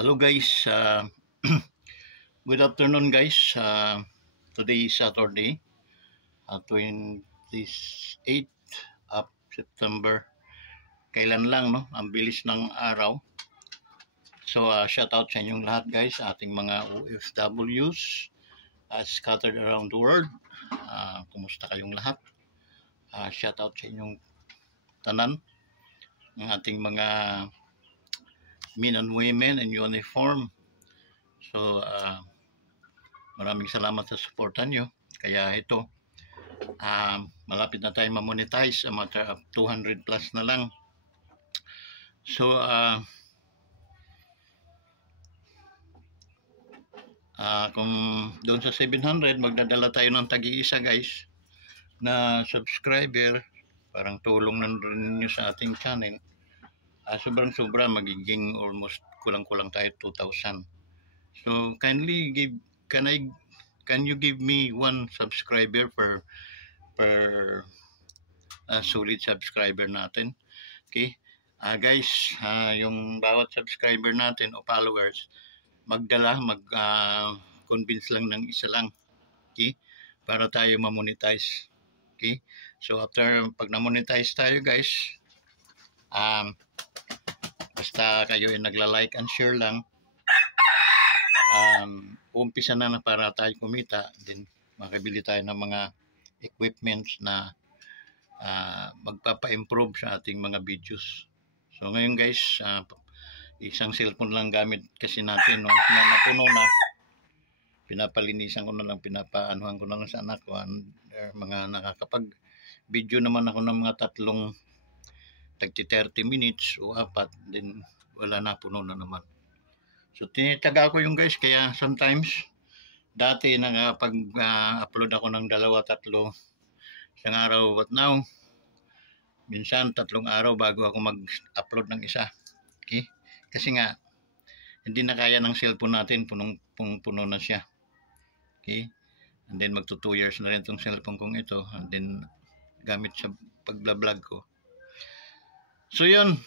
Hello guys, good afternoon guys. Today is Saturday, 28th of September. Kailan lang, no? Ang bilis ng araw. So, shout out sa inyong lahat guys, ating mga OFWs scattered around the world. Kumusta kayong lahat? Shout out sa inyong tanan, ng ating mga men and women in uniform. So, maraming salamat sa suporta nyo. Kaya ito, malapit na tayo ma-monetize, a matter of 200 plus na lang. So, kung doon sa 700, magdadala tayo ng tagi-isa guys, na subscriber, parang tulong na rin nyo sa ating channel. Sobrang-sobra, magiging almost kulang-kulang tayo 2,000. So kindly can you give me one subscriber per solid subscriber natin? Okay? Guys, yung bawat subscriber natin o followers, convince lang ng isa lang. Okay? Para tayo ma-monetize. Okay? So after pag na-monetize tayo guys, basta kayo ay nagla-like and share lang, umpisa na para tayo kumita, then makabili tayo ng mga equipments na magpapa-improve sa ating mga videos. So ngayon guys, isang cellphone lang gamit kasi natin, no? Napuno na, pinapalinisan ko na lang, pinapaanuhan ko na lang sa anak ko. Mga nakakapag video naman ako ng mga tatlong tagti 30 minutes o 4, then wala na, puno na naman. So tinitaga ko yung guys, kaya sometimes dati nakapag-upload ako ng 2-3 isang araw, but now minsan 3 araw bago ako mag-upload ng isa. Okay? Kasi nga hindi na kaya ng cellphone natin, puno na siya. Okay? And then magto 2 years na rin itong cellphone kong ito, and then gamit sa pag-vlog ko. So yun,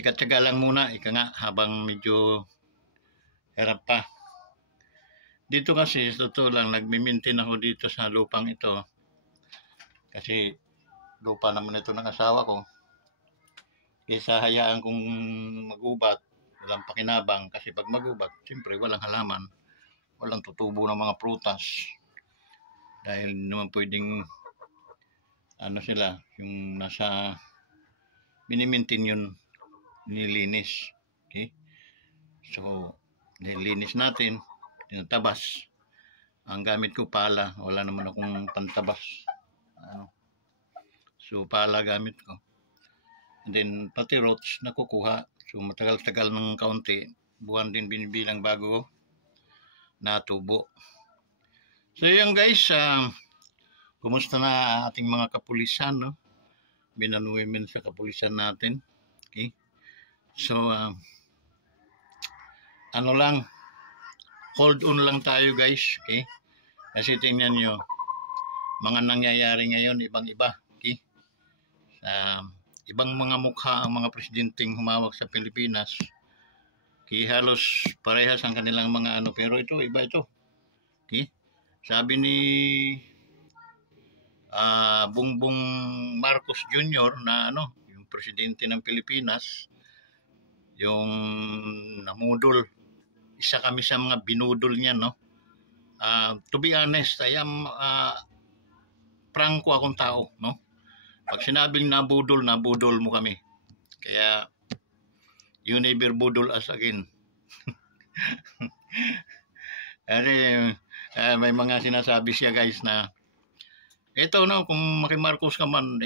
tiga-tiga lang muna, ika nga, habang medyo hirap pa. Dito kasi, totoo lang, nagmi-maintain ako dito sa lupang ito. Kasi lupa naman ito ng asawa ko. Kaysa hayaan kong magubat, walang pakinabang. Kasi pag magubat, siyempre walang halaman, walang tutubo ng mga prutas. Dahil naman pwedeng, sila, yung nasa, minimintin yun, nilinis. Okay? So, nilinis natin, tinatabas. Ang gamit ko pala, wala naman akong pantabas. So, pala gamit ko. And then, pati roots nakukuha. So, matagal-tagal ng kaunti. Buwan din binibilang bago natubo. So, yun guys, kumusta na ating mga kapulisan, no? Men and women sa kapulisan natin. Okay? So, hold on lang tayo guys. Okay? Kasi tingnan nyo, mga nangyayari ngayon, ibang-iba. Okay? Ibang mga mukha ang mga presidenteng humawak sa Pilipinas. Okay? Halos parehas ang kanilang mga pero ito, iba ito. Okay? Sabi ni Bongbong Marcos Jr. na yung presidente ng Pilipinas, yung namudol, isa kami sa mga binudol niya, no? To be honest, I am prangko akong tao, no? Pag sinabing nabudol mo kami. Kaya you never budol us again. May mga sinasabi siya guys na ito, no, kung Marcos ka man,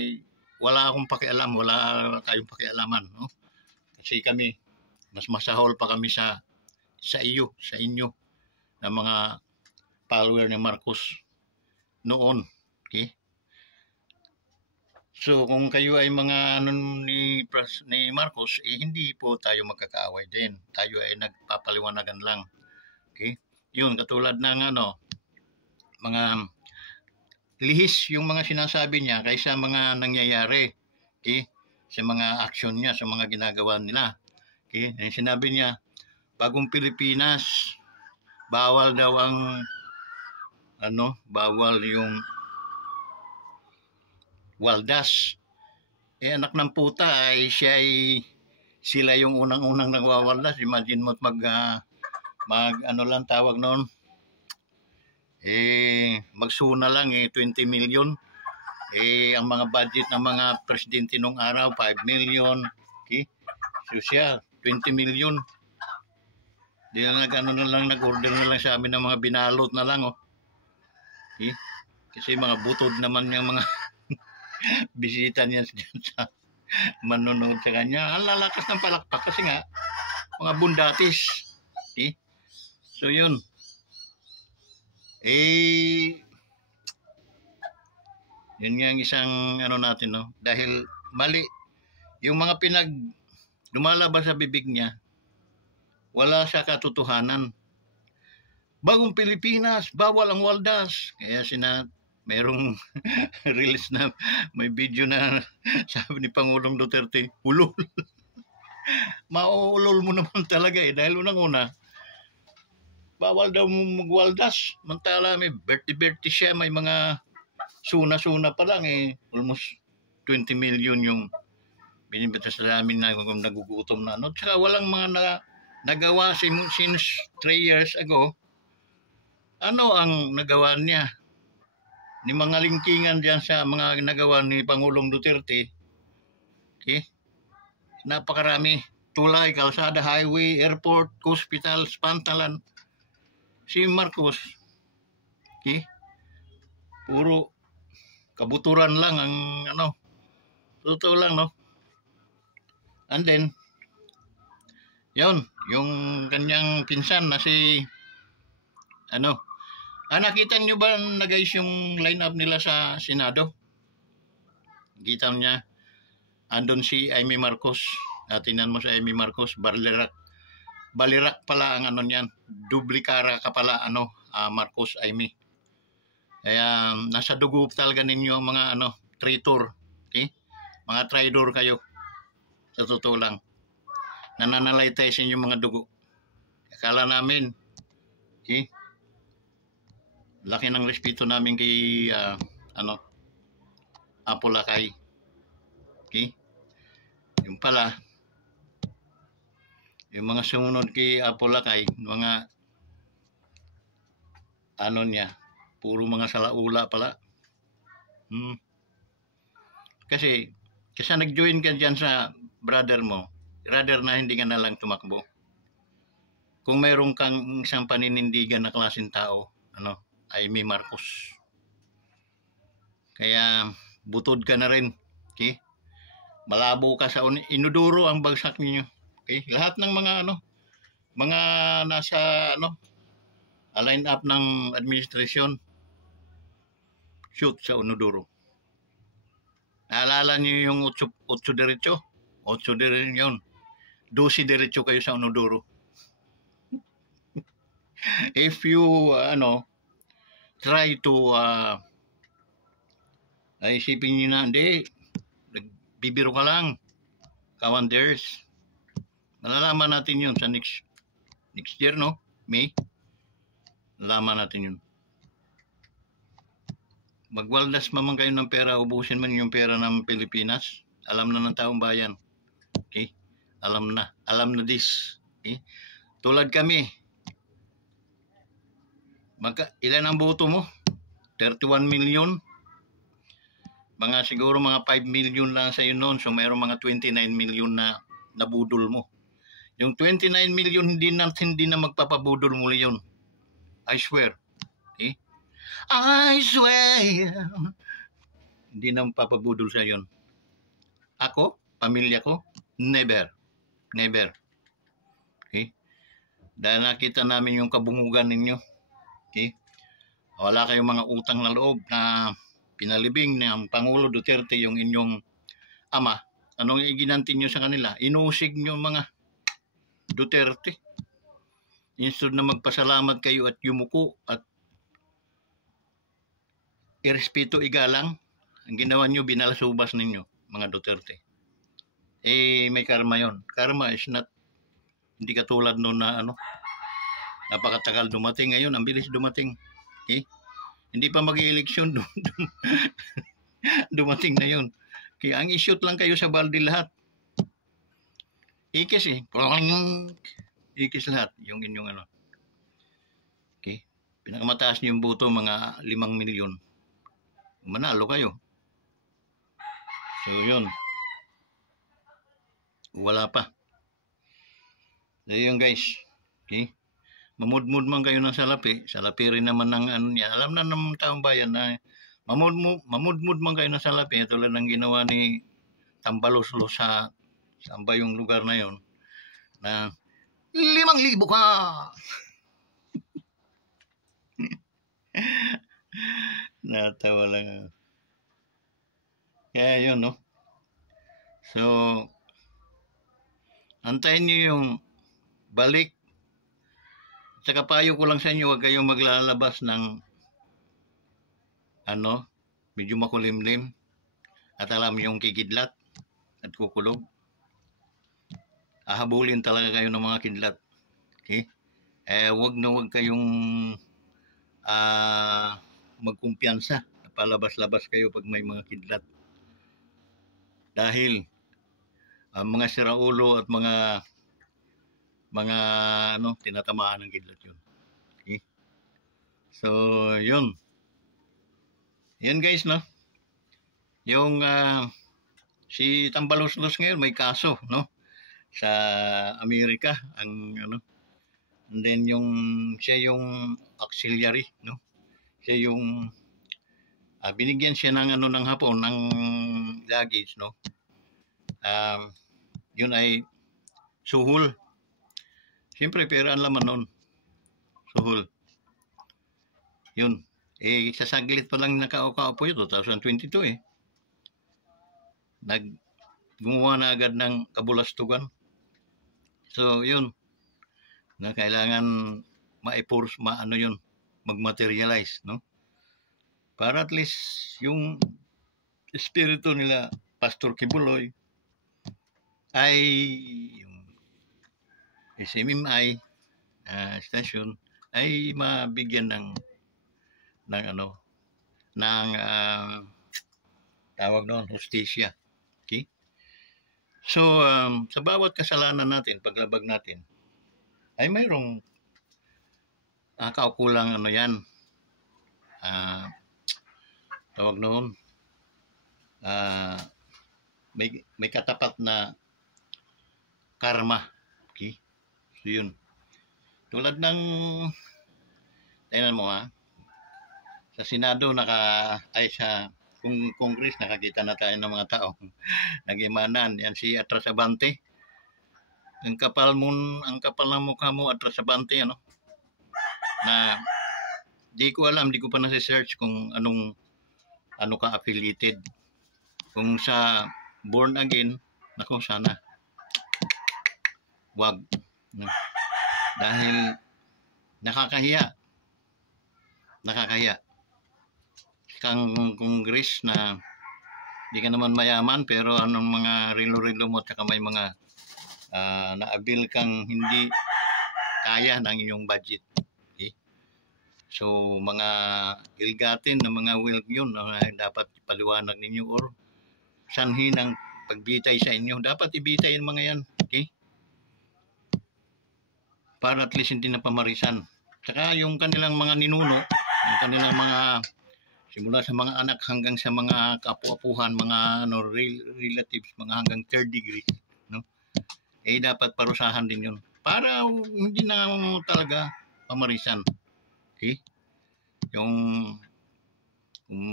wala akong pakialam, wala kayong pakialaman, no? Kasi kami, mas masahol pa kami sa inyo na mga follower ni Marcos noon. Okay? So kung kayo ay mga ni Marcos, hindi po tayo magkakaaway din. Tayo ay nagpapaliwanagan lang. Okay? Yun, katulad ng mga lihis yung mga sinasabi niya kaysa mga nangyayari. Okay? sa mga action niya, sa mga ginagawa nila. Okay? Sinabi niya, bagong Pilipinas, bawal daw ang bawal yung waldas. Anak ng puta ay sila yung unang-unang nagwawaldas. Imagine mo lang tawag noon. Magsuna lang 20 million. Ang mga budget ng mga presidente nung araw 5 million. Okay? So siya 20 million. Di na nag-order na lang sa amin ng mga binalot na lang Okay? Kasi mga butod naman yung mga bisita niya sa manonood sa kanya. Ang lalakas ng palakpak kasi nga mga bundatis. Okay? So yun. Yun nga ang isang natin, no? Dahil mali yung mga lumalabas sa bibig niya, wala sa katotohanan. Bagong Pilipinas, bawal ang waldas. Kaya merong release na may video na sabi ni Pangulong Duterte, ulol. Mauulol mo naman talaga dahil unang-una, bawal daw magwaldas. Mantala may birthday siya, may mga suna-suna pa lang almost 20 million yung binibitas namin na kung nagugutom na Tsaka walang mga nagawa since 3 years ago. Ano ang nagawa niya? Ni mga lingkingan dyan sa mga nagawa ni Pangulong Duterte. Okay? Napakarami. Tulay, kalsada, highway, airport, hospital, pantalan. Si Marcos, okay? Puro kabuturan lang ang totoo lang, no? And then, yun, yung kanyang pinsan na si nakita niyo ba na guys yung lineup nila sa Senado? Kita niya, andun si Amy Marcos. Tingnan mo si Amy Marcos, Balirak pala ang niyan. Duplikara ka pala Marcos Amy. Kaya nasa dugo talaga ninyo ang mga traitor. Okay? Mga traidor kayo. Sa totoo lang. Nananalaytayin yung mga dugo. Akala namin, okay? Laki ng respeto namin kay Apolacay. Okay? Yung pala, yung mga sumunod kay Apolacay, mga niya, puro mga salaula pala. Kasi nag-join ka dyan sa brother mo, rather na hindi ka na lang tumakbo. Kung mayroon kang isang paninindigan na klaseng tao, Amy Marcos. Kaya butod ka na rin. Okay? Malabo ka sa inuduro ang bagsak ninyo. Okay? Lahat ng mga mga nasa line up ng administration shoot sa Unodoro. Naalala niyo yung 8 diretso? 8 diretso yun. 12 diretso kayo sa Unodoro. If you try to isipin nyo na, hindi, bibiro ka lang, kawanders. Nalalaman natin yun sa next year, no? May. Nalalaman natin yun. Magwaldas man kayo ng pera, ubusin man yung pera ng Pilipinas. Alam na ng taong bayan. Okay? Alam na this. Okay? Tulad kami, ilan ang boto mo? 31 million. Siguro mga 5 million lang sa iyo noon. So mayroong mga 29 million na nabudol mo. Yung 29 million hindi na magpapabudol mo yun. I swear. Okay? I swear. Hindi na magpapabudol sa yun. Ako, pamilya ko, never. Never. Okay? Dahil nakita namin yung kabungugan ninyo. Okay? Wala kayong mga utang na loob na pinalibing ng Pangulo Duterte yung inyong ama. Anong iginanti nyo sa kanila? Inusig nyo mga Duterte. Instead na magpasalamat kayo at yumuko at irespeto igalang, ang ginawa nyo, binalasubas ninyo, mga Duterte. may karma yon. Karma is not, hindi katulad noon na napakatagal dumating. Ngayon, ang bilis dumating. Okay? Hindi pa mag-eleksyon, dumating na yun. Kaya ang i-shoot lang kayo sa balde lahat. Ikis ikis lahat. Yung inyong Okay? Pinakamataas niyo yung boto, mga 5 milyon. Manalo kayo. So, yun. Wala pa. So, yun guys. Okay? Mamudmud man kayo ng salapi. Salapi rin naman ng niya. Alam na ng taong bayan na mamudmud man kayo ng salapi. Tulad ng ginawa ni Tambaloslo sa saan ba yung lugar na yon na 5,000 ka. Natawa lang. Kaya yun, no? So, antayin nyo yung balik. Saka payo ko lang sa inyo, huwag kayong maglalabas ng medyo makulimlim at alam yung kikidlat at kukulog. Ahabulin talaga kayo ng mga kidlat. Okay? Huwag na huwag kayong magkumpiyansa. Palabas-labas kayo pag may mga kidlat. Dahil mga siraulo at mga tinatamaan ng kidlat yun. Okay? So, yun. Yan guys, no? Yung si Tambaloslos ngayon may kaso, no? Sa Amerika, and then siya yung auxiliary, no? Siya yung binigyan siya ng ng Hapon ng luggage, no? Yun ay suhol. Siyempre pera ang laman nun. Suhol. Yun. Sasaglit pa lang nakaupo yun, 2022 gumawa na agad ng kabulastugan. So, yun. Na kailangan mag-materialize, no? Para at least yung espiritu nila, Pastor Kibuloy, ay yung SMMI station ay mabigyan ng tawag noon, hustisya. Okay? So, sa bawat kasalanan natin, paglabag natin, ay mayroong kaukulang yan. Tawag noon, may katapat na karma. Okay? So, yun. Tulad ng, tingnan mo sa Senado sa Congress nakakita na tayo ng mga tao nag-imanan. Yan si Atras Abante. Ang kapal ng mukha mo, Atras Abante, na di ko pa nasi-search kung ano ka affiliated. Kung sa born again, nako sana wag, no? Dahil nakakahiya kang Congress na di ka naman mayaman, pero anong mga rilo-rilo mo, at may mga naabil kang hindi kaya ng iyong budget. Okay? So, mga ilgatin na mga wealth yun na dapat paliwanag ninyo or sanhi ng pagbitay sa inyo. Dapat ibitay yung mga yan. Okay? Para at least hindi na pamarisan. Saka yung kanilang mga ninuno, yung kanilang mga simula sa mga anak hanggang sa mga kapu-apuhan, mga relatives, mga hanggang 3rd degree, no? Dapat parusahan din yun. Para hindi na talaga pamarisan. Okay? Yung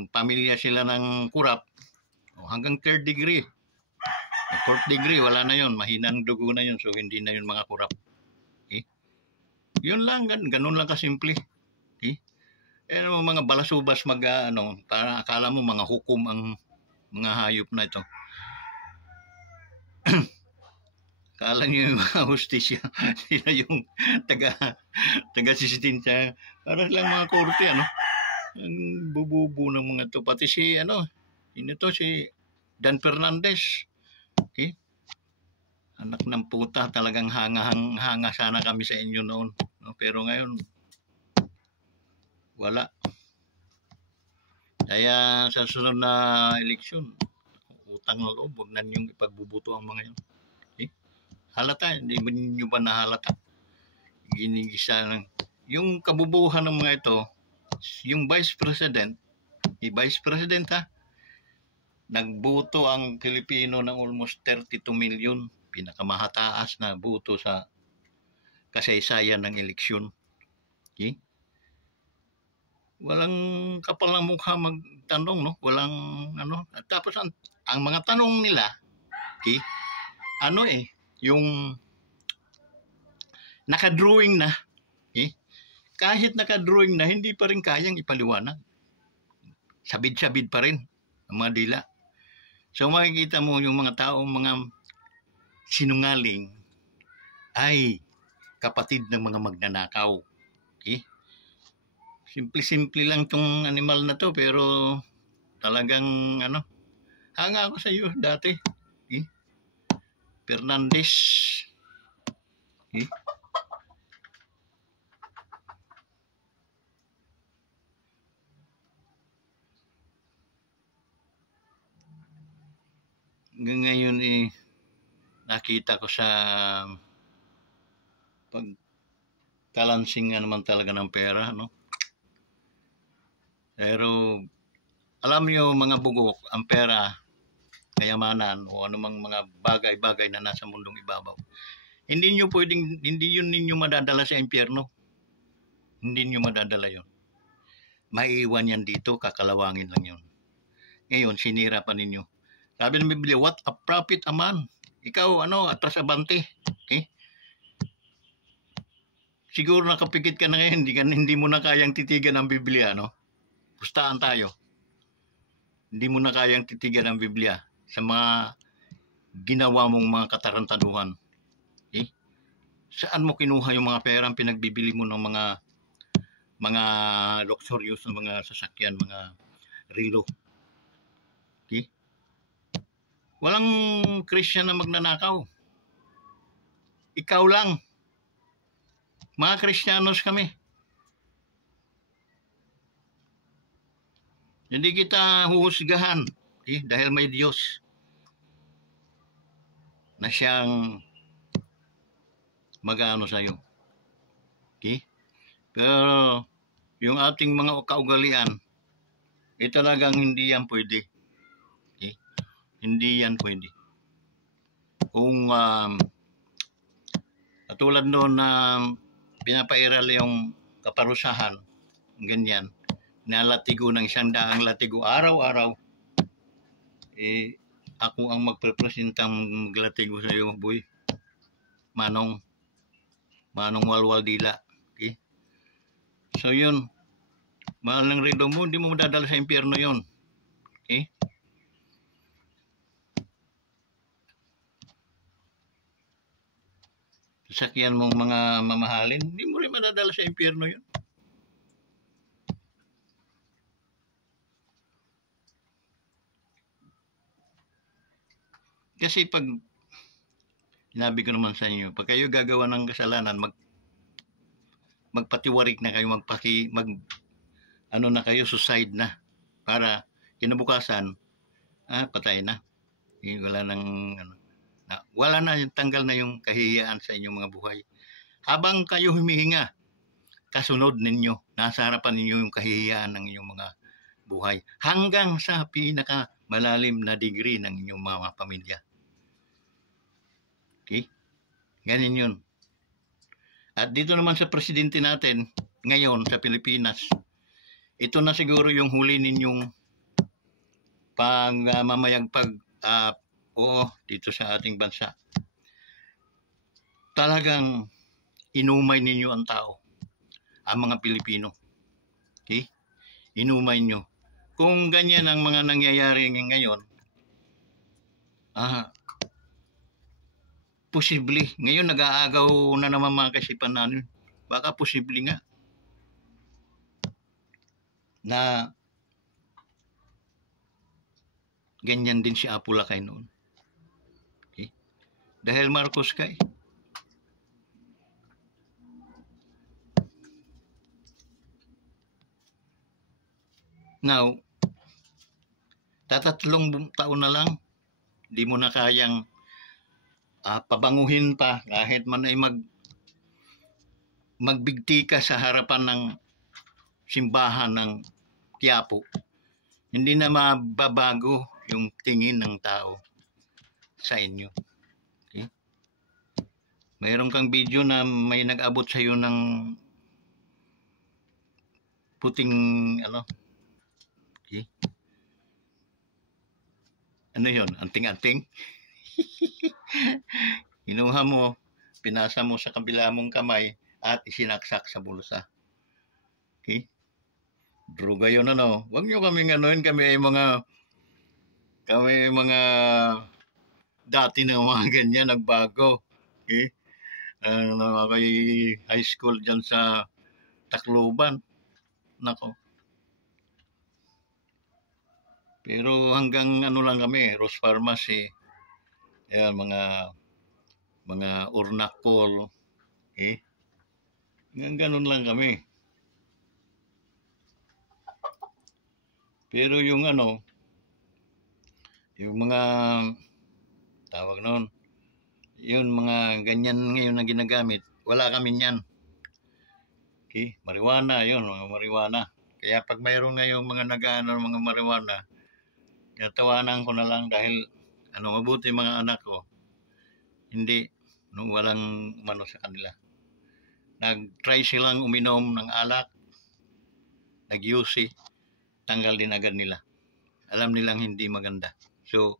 pamilya sila ng kurap, hanggang 3rd degree. 4th degree, wala na yun. Mahinang dugo na yun. So, hindi na yun mga kurap. Okay? Yun lang, ganun lang kasimple. Okay? Mga balasubas para akala mo mga hukom ang mga hayop na ito. Akala niyo yung mga hustisya, sila yung taga-sistensya. Para silang mga korte, ang bububu ng mga to. Pati si Dan Fernandez. Okay? Anak ng puta, talagang hanga sana kami sa inyo noon. No? Pero ngayon, wala. Kaya sa sunod na eleksyon, utang na loob, huwag na niyong ipagbubuto ang mga yun. Eh? Halata, hindi ba ninyo ba nahalata? Ginigisa ng... Yung kabubuhan ng mga ito, yung Vice President, Vice President ha, nagboto ang Pilipino ng almost 32 million, pinakamahataas na boto sa kasaysayan ng eleksyon. Okay? Walang kapal ng mukha magtanong, no? Walang ano. At tapos ang mga tanong nila, okay? Ano yung nakadrawing na, okay? Kahit nakadrawing na, hindi pa rin kayang ipaliwanag. Sabid-sabid pa rin ang mga dila. So makikita mo yung mga taong mga sinungaling ay kapatid ng mga magnanakaw. Okay? Simple-simple lang tong animal na to, pero talagang ano, hanga ako sa iyo dati. Okay? Fernandez. Okay? Ngayon nakita ko sa pagkalansing naman talaga ng pera, no? Pero alam niyo mga bugok, ang pera, kayamanan o anumang mga bagay-bagay na nasa mundong ibabaw, hindi yun ninyo madadala sa impyerno. Hindi niyo madadala yun. Maiiwan yan dito, kakalawangin lang yun. Ngayon, sinira pa ninyo. Sabi ng Biblia, what a prophet a man. Ikaw, atras abante. Okay? Siguro nakapikit ka na ngayon, hindi mo na kayang titigan ang Biblia, no? Pustaan tayo. Hindi mo na kayang titigan ang Biblia sa mga ginawa mong mga katarantaduhan. Okay? Saan mo kinuha yung mga perang pinagbibili mo ng mga luxurious na mga sasakyan, mga relo? Okay? Walang Christian na magnanakaw. Ikaw lang. Mga Kristiyanos kami. Hindi kita huhusgahan, okay? Dahil may Diyos na siyang mag-ano sa'yo. Okay? Pero yung ating mga kaugalian, talagang hindi yan pwede. Okay? Hindi yan pwede. Kung katulad noon na pinapairal yung kaparusahan, ganyan, nalatigo ng 100 latigo araw-araw, ako ang magprepresentang maglatigo sa iyo, boy. Manong walwal dila. Okay? So yun, mahal ng relo mo, hindi mo madadala sa impyerno yun. Okay? Sasakyan mong mga mamahalin, hindi mo rin madadala sa impyerno yun. Kasi pag sinabi ko naman sa inyo, pag kayo gagawa ng kasalanan, magpatiwarik na kayo, na kayo, suicide na, para kinabukasan, patay na. Wala na, tanggal na yung kahihiyaan sa inyong mga buhay. Habang kayo humihinga, kasunod ninyo, nasa harapan ninyo yung kahihiyaan ng inyong mga buhay. Hanggang sa pinaka malalim na degree ng inyong mga pamilya. Okay? Ganyan yun. At dito naman sa presidente natin, ngayon sa Pilipinas, ito na siguro yung huli ninyong mamayagpag dito sa ating bansa. Talagang inumay ninyo ang tao, ang mga Pilipino. Okay? Inumay nyo. Kung ganyan ang mga nangyayari ngayon, posible. Ngayon nag-aagaw na naman mga kaisipan natin. Baka posible nga na ganyan din si Apo Lakay noon. Okay? Dahil Marcos ka eh. Now, tatatlong taon na lang, di mo na kayang pabanguhin pa kahit man ay magbigti ka sa harapan ng simbahan ng Quiapo. Hindi na mababago yung tingin ng tao sa inyo. Okay? Mayroon kang video na may nag-abot sa iyo ng puting ano. Okay? Ano 'yon? Anting-anting. Kinuha mo, pinasa mo sa kabila mong kamay at isinaksak sa bulsa. Okay? Droga yun ano. Huwag nyo kaming anuin, kami ay mga dati na mga ganyan, nagbago. Okay? Kay high school dyan sa Tacloban. Nako. Pero hanggang ano lang kami, Rose Pharmacy. Ayan, mga Urnacol. Okay? Hanggang ganun lang kami. Pero yung ano, yung mga tawag noon, yun mga ganyan ngayon na ginagamit, wala kami niyan. Okay, marijuana, yun, mga marijuana. Kaya pag mayroon ngayong mga nag-ano, mga marijuana, tinatawanan ko na lang dahil mabuti mga anak ko, hindi, walang umano sa kanila. Nag-try silang uminom ng alak, nag-UC, tanggal din agad nila. Alam nilang hindi maganda. So,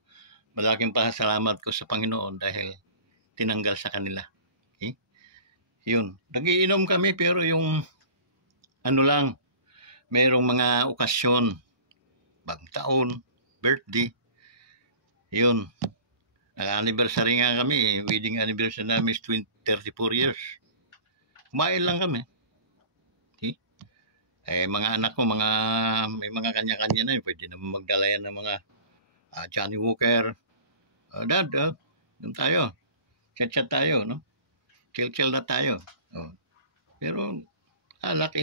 malaking pasalamat ko sa Panginoon dahil tinanggal sa kanila. Okay? Yun. Nagiinom kami pero yung ano lang, mayroong mga okasyon, bagong taon, birthday, yun. Nag-anniversary nga kami, wedding anniversary namin is 34 years. Kumain lang kami. Okay? Mga anak ko, may mga kanya-kanya na, pwede naman magdala yan ng mga Johnny Walker. Dad, yun tayo. Chat-chat tayo, no? Chill-chill na tayo. Pero, alak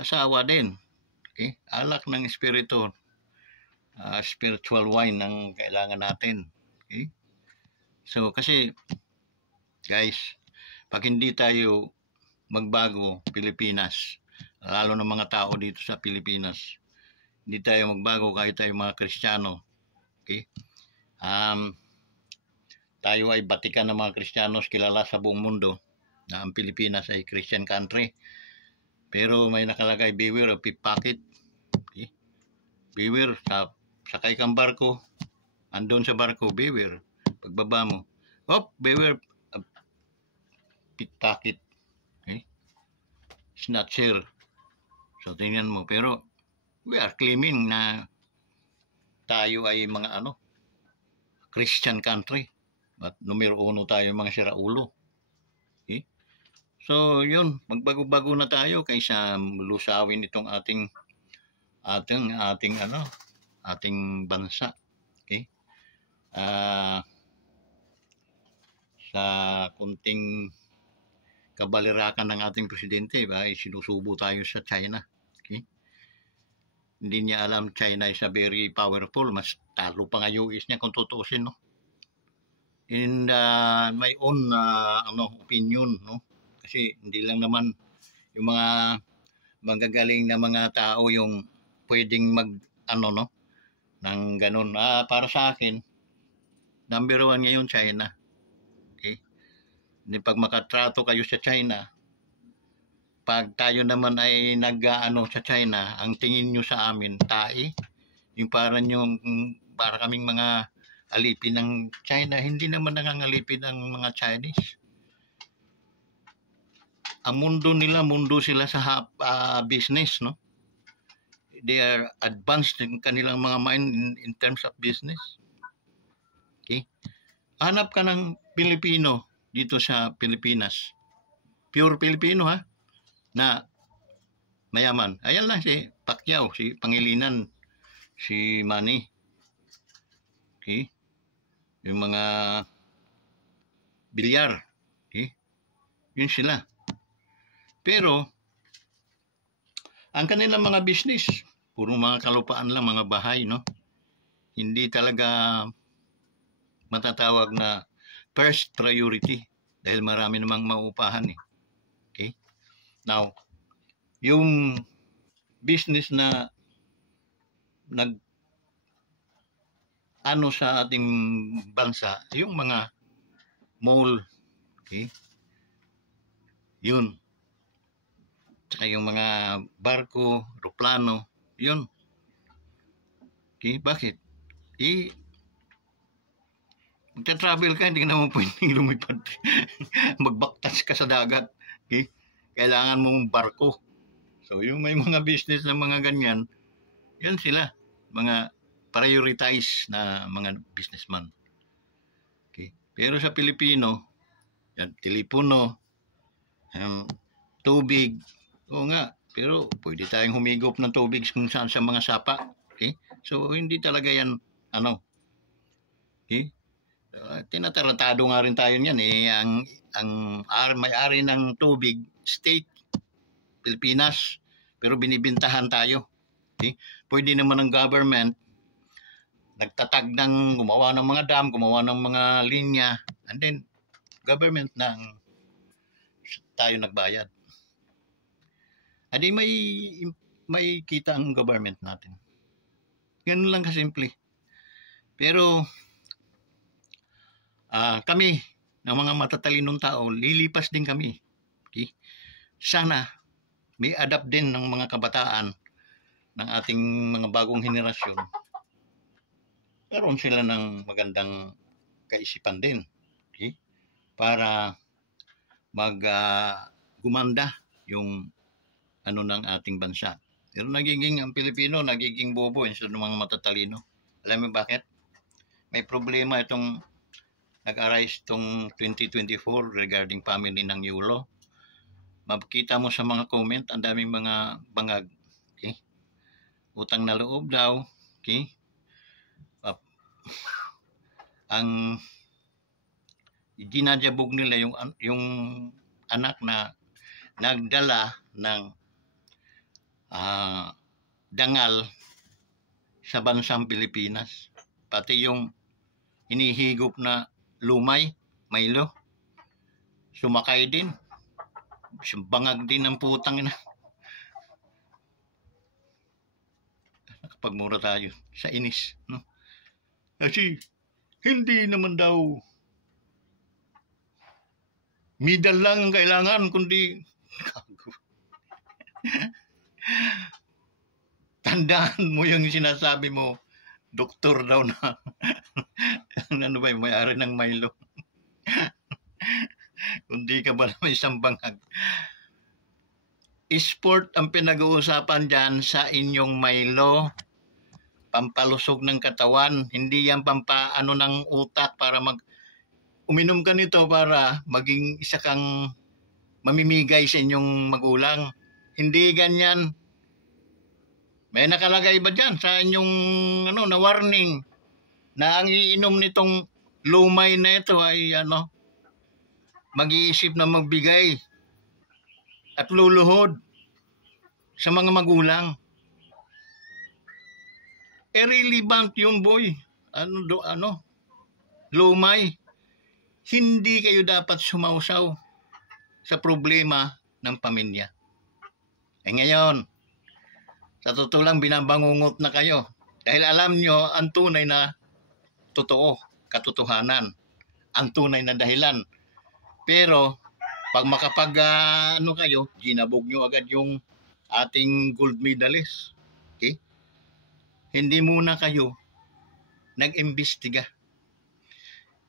asawa din. Okay? Alak ng espiritu. Spiritual wine ang kailangan natin. Okay? So, kasi, guys, pag hindi tayo magbago, Pilipinas, lalo ng mga tao dito sa Pilipinas, hindi tayo magbago kahit tayo mga Kristiyano. Okay? Tayo ay batikan ng mga Kristiyanos, kilala sa buong mundo na ang Pilipinas ay Christian country. Pero may nakalagay, beware of pickpocket. Okay? Beware, sakay kang barko, andun sa barko, beware. Pagbaba mo, beware of pickpocket. Okay? Snatcher. So tingnan mo, pero we are claiming na tayo ay mga Christian country. At numero 1 tayo mga siraulo. Okay? So, yun, magbago-bago na tayo kaysa lusawin itong ating bansa. Okay? Sa kunting kabalirakan ng ating presidente, sinusubo tayo sa China. Okay? Hindi niya alam China is a very powerful, mas talo pa nga US niya kung tutuusin, no? In my own opinion, no? Kasi hindi lang naman yung mga magagaling na mga tao yung pwedeng ng ganun. Para sa akin, number 1 ngayon China. Okay? Hindi pag makatrato kayo sa China, pag tayo naman ay sa China, ang tingin nyo sa amin, tae, yung para kaming mga alipin ng China, hindi naman nangangalipin ng mga Chinese. Ang mundo sila sa business, no? They are advanced in kanilang mga mind in terms of business. Okay? Hanap ka ng Pilipino dito sa Pilipinas. Pure Pilipino, ha? Na mayaman. Ayan lang si Pacquiao, si Pangilinan, si Manny. Okay? yung mga bilyar. Okay? Yun sila. Pero, ang kanilang mga business, puro mga kalupaan lang, mga bahay, no? Hindi talaga matatawag na first priority dahil marami namang maupahan eh. Okay? Now, yung business na nag ano sa ating bansa, yung mga mall, okay? Yun. Tsaka yung mga barko, roplano, yun. Okay, bakit? Magta-travel ka, hindi ka naman pwedeng lumipad. Magbaktas ka sa dagat. Okay? Kailangan mong barko. So, yung may mga business na mga ganyan, yan sila. Mga prioritize na mga businessman. Okay? Pero sa Pilipino, yan, telepono, tubig, oo nga, pero pwede tayong humigop ng tubig kung saan sa mga sapa. Okay? So, hindi talaga yan, okay? Tinatarantado nga rin tayo niyan eh. Ang may-ari ng tubig, state, Pilipinas, pero binibintahan tayo. Okay? Pwede naman ng government, nagtatag ng gumawa ng mga dam, gumawa ng mga linya, and then, government na tayo nagbayad. Adi may kita ang government natin. Ganun lang kasimple. Pero kami ng mga matatalinong tao, lilipas din kami. Okay? Sana may adapt din ng mga kabataan ng ating mga bagong henerasyon. Karoon sila ng magandang kaisipan din. Okay? Para gumanda yung ng ating bansa. Pero ang Pilipino, nagiging bobo instead ng mga matatalino. Alam mo bakit? May problema itong nag-arise itong 2024 regarding family ng Yulo. Makita mo sa mga comment, ang daming mga bangag. Okay? Utang na loob daw. Okay? Ang ginajabog nila yung anak na nagdala ng dangal sa bansang Pilipinas. Pati yung hinihigop na lumay, Milo, sumakay din. Bangag din ng putang ina. Nakapagmura tayo sa inis. No? Kasi hindi naman daw middle lang ang kailangan, kundi tandaan mo yung sinasabi mo, doktor daw na ano ba yung may-ari ng Milo. Kundi ka ba naman isang bangag. Sport ang pinag-uusapan dyan sa inyong Milo. Pampalusog ng katawan. Hindi yan pampaano ng utak para uminom ka nito para maging isa kang mamimigay sa inyong magulang. Hindi ganyan. May nakalagay ba dyan sa inyong na warning na ang iinom nitong lumay na ito ay mag-iisip na magbigay at luluhod sa mga magulang. Irrelevant yung boy. Lumay. Hindi kayo dapat sumausaw sa problema ng pamilya. Ngayon, sa totoo lang binabangungot na kayo dahil alam nyo ang tunay na totoo, katotohanan, ang tunay na dahilan. Pero pag kayo, ginabog nyo agad yung ating gold medalist. Okay? Hindi muna kayo nag-imbestiga.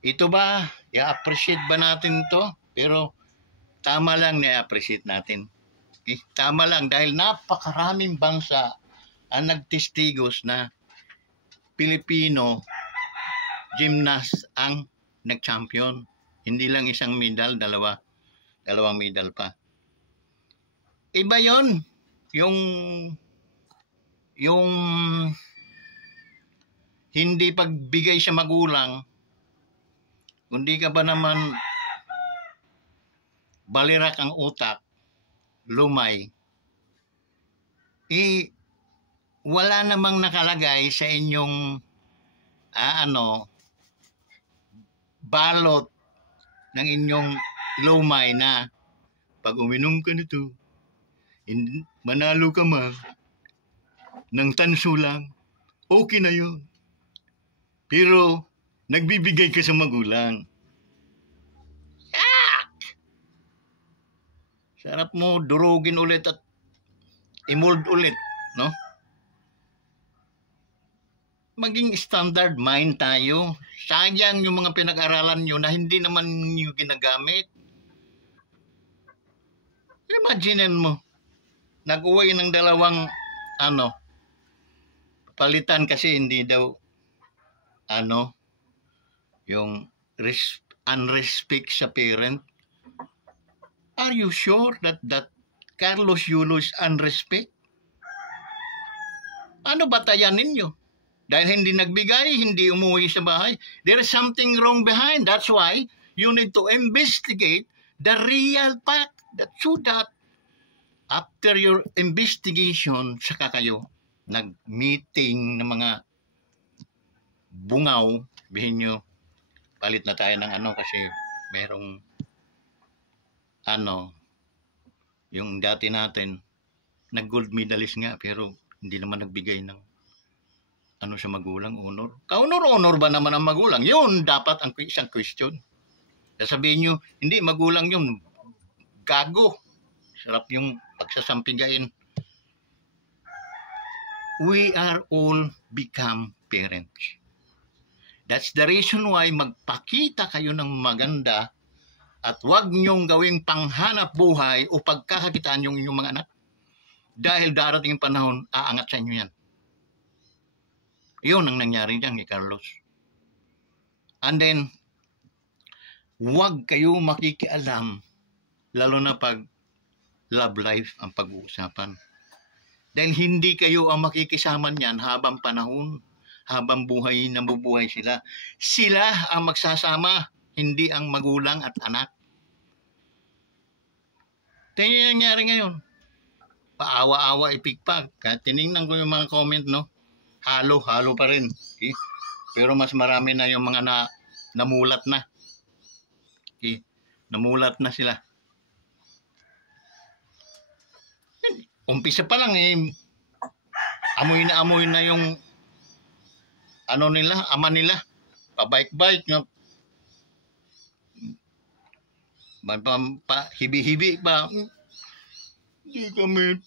Ito ba, i-appreciate ba natin to? Pero tama lang na-appreciate natin. Okay? Tama lang dahil napakaraming bangsa ang nagtestigos na Pilipino gymnast ang nag-champion. Hindi lang isang medal, dalawang medal pa. Iba yon, yung hindi pagbigay sa magulang Kundi ka ba naman balirak ang utak, lumay, wala namang nakalagay sa inyong balot ng inyong lumay na pag uminom ka nito, manalo ka man ng tanso lang, okay na yun. Pero nagbibigay ka sa magulang. Sarap mo durugin ulit at i-mold ulit, no? Maging standard mind tayo. Sayang yung mga pinag-aralan nyo na hindi naman nyo ginagamit. Imagine mo, nag-uwi ng dalawang, palitan kasi hindi daw, yung unrespect sa parent. Are you sure that Carlos Yulo is unrespect? Ano batayan ninyo? Dahil hindi nagbigay, hindi umuwi sa bahay. There is something wrong behind. That's why you need to investigate the real fact. So that after your investigation, saka kayo nag-meeting ng mga bungaw, bihin nyo, palit na tayo ng kasi merong yung dati natin, nag-gold medalist nga, pero hindi naman nagbigay ng sa magulang, honor. Ka-honor ba naman ang magulang? Yun, dapat ang isang question. Sasabihin nyo, hindi, magulang yun. Gago. Sarap yung pagsasampigain. We are all become parents. That's the reason why magpakita kayo ng maganda at huwag niyong gawing panghanap buhay o pagkakakitaan yung inyong mga anak. Dahil darating yung panahon, aangat sa inyo yan. Yun ang nangyari dyan ni Carlos. And then, huwag kayo makikialam, lalo na pag love life ang pag-uusapan. Dahil hindi kayo ang makikisama niyan habang panahon, habang buhay, nabubuhay sila. Sila ang magsasama, hindi ang magulang at anak. Tingnan yung nangyari ngayon. Paawa-awa, ipigpag. Kahit tinignan ko yung mga comment, no? Halo pa rin. Okay? Pero mas marami na yung mga namulat na. Okay? Namulat na sila. Umpisa pa lang amoy na yung ama nila. Pabike-bike na. Hibi-hibi pa. Hindi kami.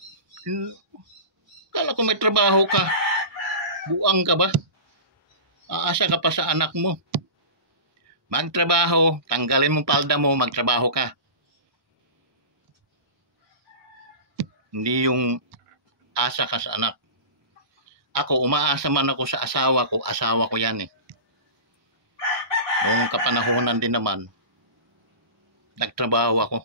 Kala ko may trabaho ka. Buang ka ba? Aasa ka pa sa anak mo. Magtrabaho. Tanggalin mo palda mo. Magtrabaho ka. Hindi yung asa ka sa anak. Ako, umaasa man ako sa asawa ko. Asawa ko yan eh. Noong kapanahonan din naman, nagtrabaho ako.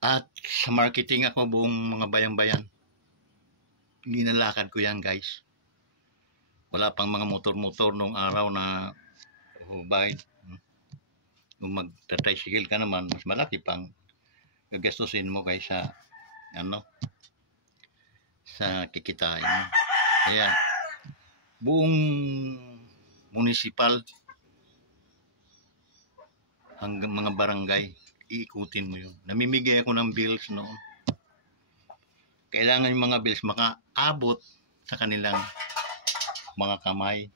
At sa marketing ako buong mga bayang-bayan. Ninalakad ko yan, guys. Wala pang mga motor-motor nung araw na bahay. Kung mag-tricycle ka naman, mas malaki pang gagastusin mo kaysa sa kikitain mo. Kaya buong municipal hanggang mga barangay, iikutin mo yun. Namimigay ako ng bills noon. Kailangan yung mga bills makaabot sa kanilang mga kamay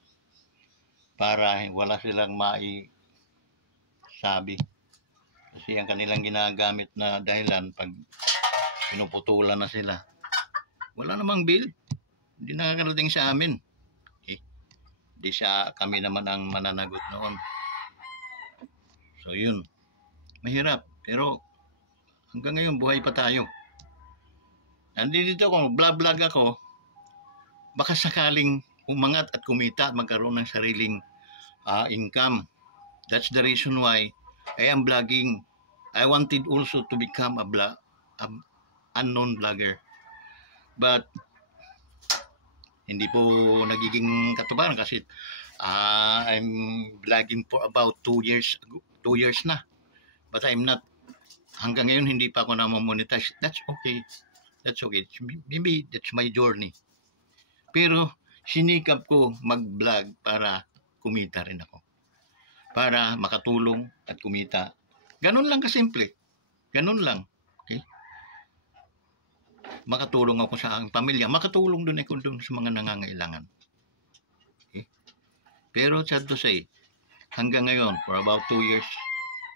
para wala silang maisabi. Kasi ang kanilang ginagamit na dahilan pag pinuputulan na sila, wala namang bill. Hindi nakakarating sa amin. Okay? Di kami naman ang mananagot noon. So yun. Mahirap. Pero hanggang ngayon buhay pa tayo. Nandito ako, vlog ako, baka sakaling umangat at kumita at magkaroon ng sariling income. That's the reason why I am vlogging. I wanted also to become a unknown vlogger. But hindi po nagiging katuparan kasi I'm vlogging for about 2 years ago, 2 years na. But I'm not, hanggang ngayon hindi pa ako na-monetize. That's okay. That's okay. Maybe that's my journey. Pero sinikap ko mag-vlog para kumita rin ako. Para makatulong at kumita. Ganun lang kasimple. Ganun lang. Okay? Makatulong ako sa aking pamilya. Makatulong din ako doon sa mga nangangailangan. Okay? Pero sad to say, hanggang ngayon, for about 2 years,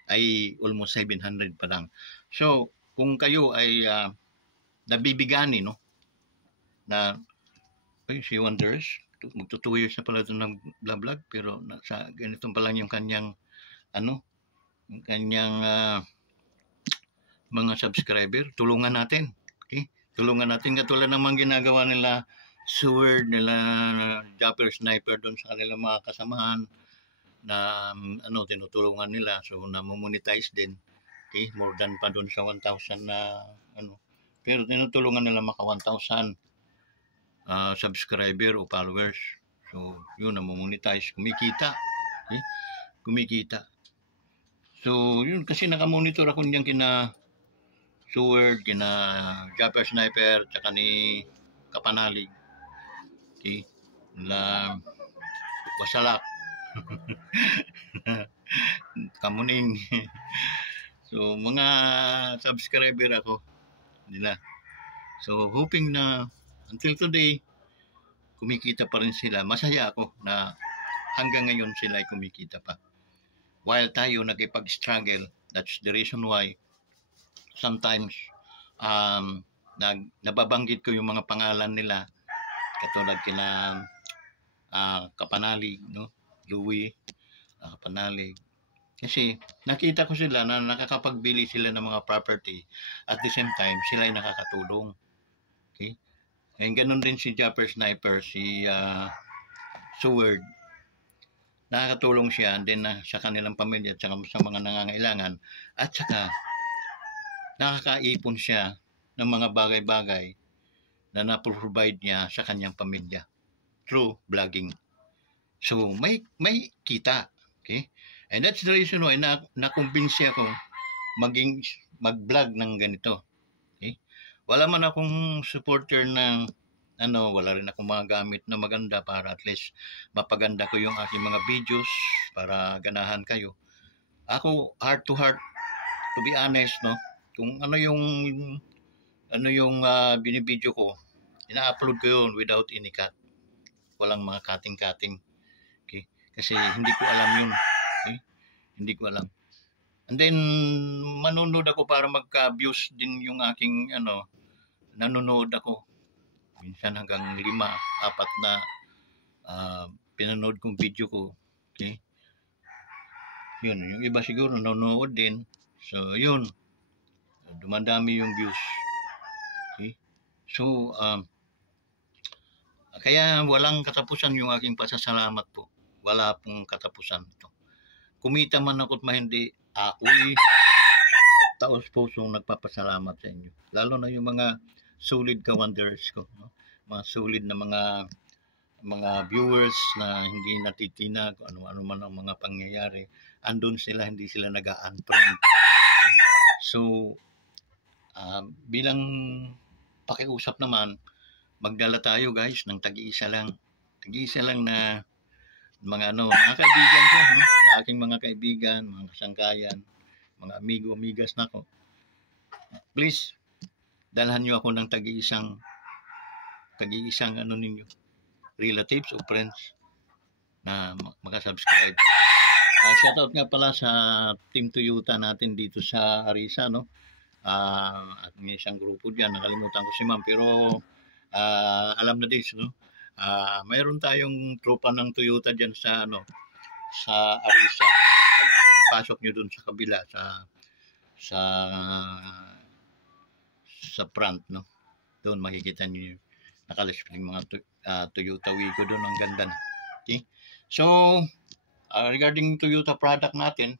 ay almost 700 pa lang. So, kung kayo ay nabibigani, no? Na, ay, si Wonders, magto 2 years na pala ito ng vlog, pero sa ganito pa lang yung kanyang, yung kanyang mga subscriber, tulungan natin. Okay? Tulungan natin katulad ng mga ginagawa nila, Sword, nila, Japper Sniper doon sa kanilang mga kasamahan, na tinutulungan nila, so na-monetize din. Okay, more than pa doon sa 1,000 na pero tinutulungan nila maka 1,000 subscriber o followers. So yun, na-monetize, kumikita. Okay? Kumikita. So yun, kasi nakamonitor ako niyan kina Sword, kina Japper Sniper, tsaka ni Kapanalig. Okay, na Wasalak. Kamuning. So mga subscriber ako nila. So hoping na until today kumikita pa rin sila. Masaya ako na hanggang ngayon sila ay kumikita pa. While tayo nagipag-struggle, that's the reason why sometimes nababanggit ko yung mga pangalan nila katulad kina Kapanalig, no? Louie, Kapanalig. Kasi nakita ko sila na nakakapagbili sila ng mga property at the same time sila ay nakakatulong. Okay? And ganun din si Japper Sniper, si Sword. Nakakatulong siya din sa kanilang pamilya at sa mga nangangailangan at saka nakakaipon siya ng mga bagay-bagay na na-provide niya sa kanyang pamilya through vlogging. So, may kita. Okay? And that's the reason why na-convince ako mag-vlog ng ganito. Okay? Wala man akong supporter ng wala rin akong mga gamit na maganda para at least mapaganda ko yung aking mga videos para ganahan kayo. Ako, heart to heart, to be honest, no? Kung ano yung binibideo ko, ina-upload ko yun without any cut. Walang mga cutting-cutting. Okay? Kasi hindi ko alam yun. Okay? Hindi ko alam. And then, manonood ako para magka-views din yung aking, nanonood ako. Minsan hanggang 5, 4 na pinanood kong video ko. Okay? Yun, yung iba siguro nanonood din. So, yun. Dumadami yung views. Okay? So, kaya walang katapusan yung aking pasasalamat po. Wala pong katapusan ito. Kumita man ako't hindi, ako'y taos pusong nagpapasalamat sa inyo. Lalo na yung mga solid ka-wonders ko. No? Mga solid na mga viewers na hindi natitinag, ano-ano man ang mga pangyayari. Andun sila, hindi sila nag-unfriend. So, bilang pakiusap naman, magdala tayo guys ng tag-iisa lang. Tag-iisa lang na mga kaibigan ko, no? Sa aking mga kaibigan, mga kasangkayan, mga amigo-amigas na ko. Please, dalhan nyo ako ng tag-iisang ninyo, relatives o friends na makasubscribe. Shoutout nga pala sa Team Toyota natin dito sa Arisa, no? At may isang grupo diyan, nakalimutan ko si ma'am, pero alam na din, no? Mayroon tayong tropa ng Toyota diyan sa sa Arisa. Pasok nyo dun sa kabila sa front, no? Doon makikita niyo nakalisping mga Toyota Wigo doon, ang ganda na. Okay? So, regarding Toyota product natin,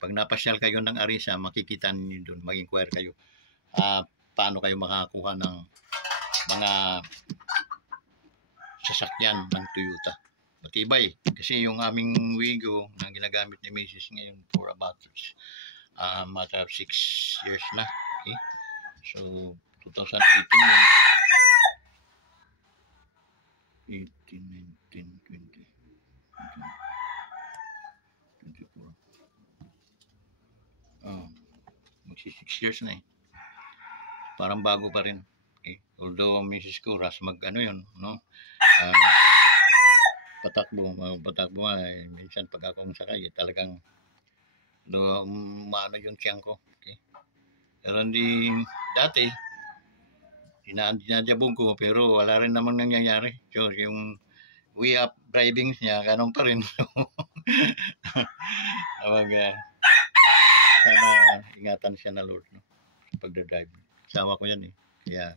pag napasyal kayo ng Arisa, makikita niyo doon, mag-inquire kayo paano kayo makakuha ng mga sasakyan ng Toyota. Matibay. Kasi yung aming Wigo na ginagamit ni Mrs. ngayon for about matter of 6 years na. Okay? So, 2018 yun. 18, 19, 20, 24. Oh, magsi 6 years na eh. Parang bago pa rin. Okay? Although ang misis ko, ras mag-ano yun, no? Patakbo nga eh. Minsan pag akong sakay, talagang maano yung tiyang ko. Okay? Pero hindi, dati, dinadjabong ko, pero wala rin namang nangyayari. So, yung way up driving niya, ganun pa rin. Sana ingatan siya na Lord, no? Sa pagdadrive. Sawa ko yan eh. Kaya,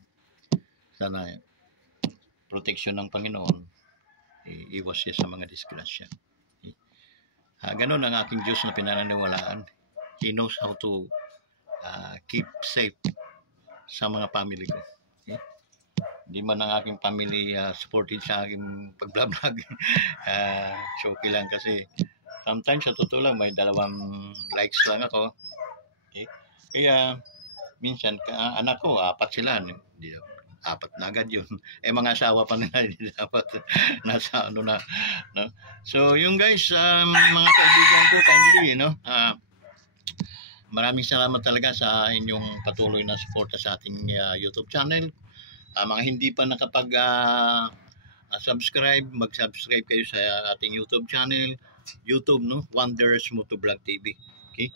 sana proteksyon ng Panginoon, iwas siya sa mga disgrasya. Ganun ang aking Diyos na pinananiwalaan. He knows how to keep safe sa mga family ko. Okay? Hindi man ang aking family supported sa aking pag-vlog. So, okay lang kasi sometimes sa totoo lang may 2 likes lang ako. Okay? Kaya minsan anak ko 4 sila. Hindi 4 na agad yun. Mga asawa pa nila hindi dapat nasa ano na. No? So, yung guys, mga kaibigan ko, kindly, no? Maraming salamat talaga sa inyong patuloy na suporta sa ating YouTube channel. Mga hindi pa nakapag-subscribe, mag-subscribe kayo sa ating YouTube channel. YouTube, no? Wonders Motovlog TV. Okay?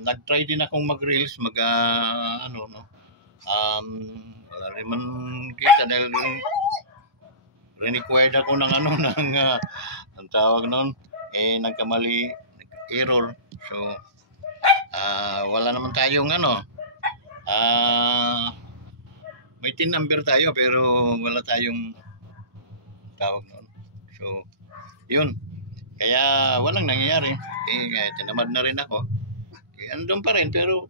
Nag-try din akong mag-reels, wala rin man kita dahil required ako ng ang tawag nun, nagkamali, error. So, wala naman tayong may tin number tayo pero wala tayong tawag nun. So, yun. Kaya walang nangyayari. Tinamad na rin ako. Andun pa rin pero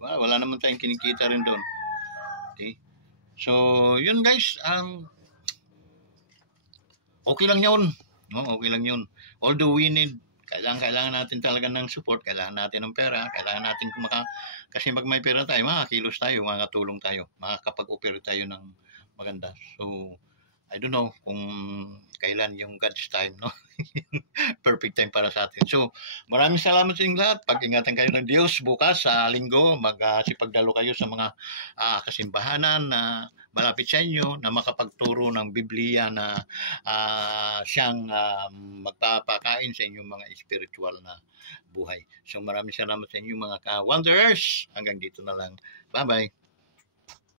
wala naman tayong kinikita rin doon. Okay? So, yun guys. Okay lang yun. No? Okay lang yun. Although we need, kailangan natin talaga ng support, kailangan natin ng pera, kailangan natin kasi pag may pera tayo, makakilos tayo, makakatulong tayo, makakapag-operate tayo ng maganda. So, I don't know kung kailan yung God's time, no? Perfect time para sa atin. So, maraming salamat sa inyong lahat. Pag-ingatan kayo ng Diyos bukas sa linggo, magsipagdalo kayo sa mga kasimbahanan na malapit sa inyo na makapagturo ng Biblia na siyang magpapakain sa inyong mga spiritual na buhay. So, maraming salamat sa inyong mga ka-wonders. Hanggang dito na lang. Bye-bye.